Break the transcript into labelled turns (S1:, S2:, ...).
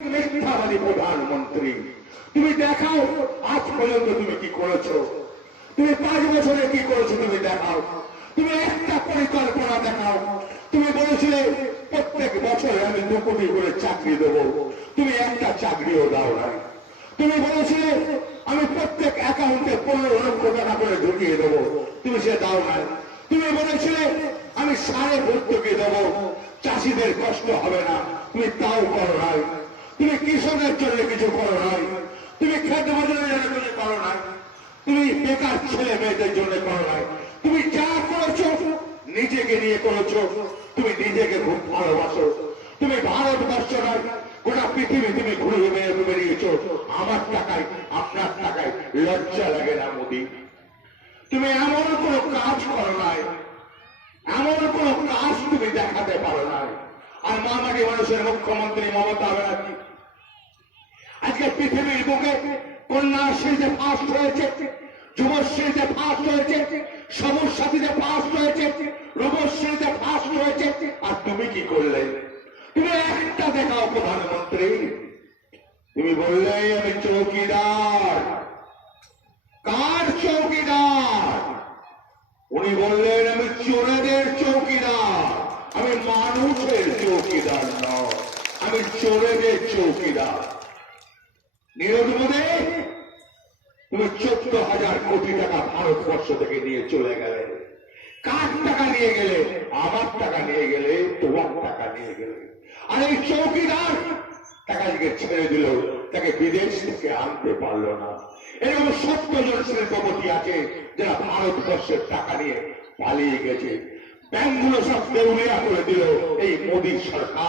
S1: মিথ্যাবাদী প্রধানমন্ত্রী। তুমি দেখাও আজ পর্যন্ত তুমি কি করেছ? তুমি পাঁচ বছরে কি করেছ তুমি দেখাও? তুমি একটা পরিকল্পনা দেখাও। তুমি বলেছিলে, প্রত্যেক বছরে আমি দু কোটি করে চাকরি দেবো। তুমি একটা চাকরিও দাও নাই। তুমি বলেছিলে, আমি প্রত্যেক অ্যাকাউন্টে পনেরো লক্ষ টাকা করে ঢুকিয়ে দেবো। তুমি সে দাও নাই। তুমি বলেছিলে, আমি সারে ভর্তুকি দেবো। চাষিদের কষ্ট হবে না। তুমি তাও করো নাই। তুমি জন্য কিছু করো নাই। তুমি খেত মজুরের জন্য করো নাই। তুমি বেকার ছেলে মেয়েদের জন্য করো নাই। তুমি যা করেছ, নিজেকে নিয়ে করেছ, তুমি নিজেকে খুব ভালোবাসো। তুমি ভারতবর্ষ নয়, গোটা পৃথিবী তুমি ঘুরে বেড়ে বেরিয়েছো আমার টাকায়, আপনার টাকায় লজ্জা লাগে না, মোদী। তুমি এমন কোন কাজ করো নাই। এমন কোন কাজ তুমি দেখাতে পারো নাই। আর মামাটি মানুষের মুখ্যমন্ত্রী মমতা পৃথিবীর বুকে কন্যাশ্রীতে ফার্স্ট হয়েছে যুবশ্রীতে ফার্স্ট হয়েছে সবুজ সাথীতে ফার্স্ট হয়েছে রূপশ্রীতে ফার্স্ট হয়েছে আর তুমি কি করলে? তুমি একটা দেখাও প্রধানমন্ত্রী। তুমি বললে, আমি চৌকিদার। কার চৌকিদার? উনি বললেন, আমি চোরেদের চৌকিদার। আমি মানুষের চৌকিদার নয় আমি চোরেদের চৌকিদার। মোদী তুমি চোদ্দ হাজার কোটি টাকা ভারতবর্ষ থেকে নিয়ে চলে গেলে। কার টাকা নিয়ে গেলে? আমার টাকা নিয়ে গেলে, তোমার টাকা নিয়ে গেলে। আর এই চৌকিদার টাকা দিকে ছেড়ে দিল, তাকে বিদেশ থেকে আনতে পারল না। এরকম সত্তর জন শিল্পপতি আছে যারা ভারতবর্ষের টাকা নিয়ে পালিয়ে গেছে। ব্যাংকগুলো সব দেউলিয়া করে দিল এই মোদী সরকার।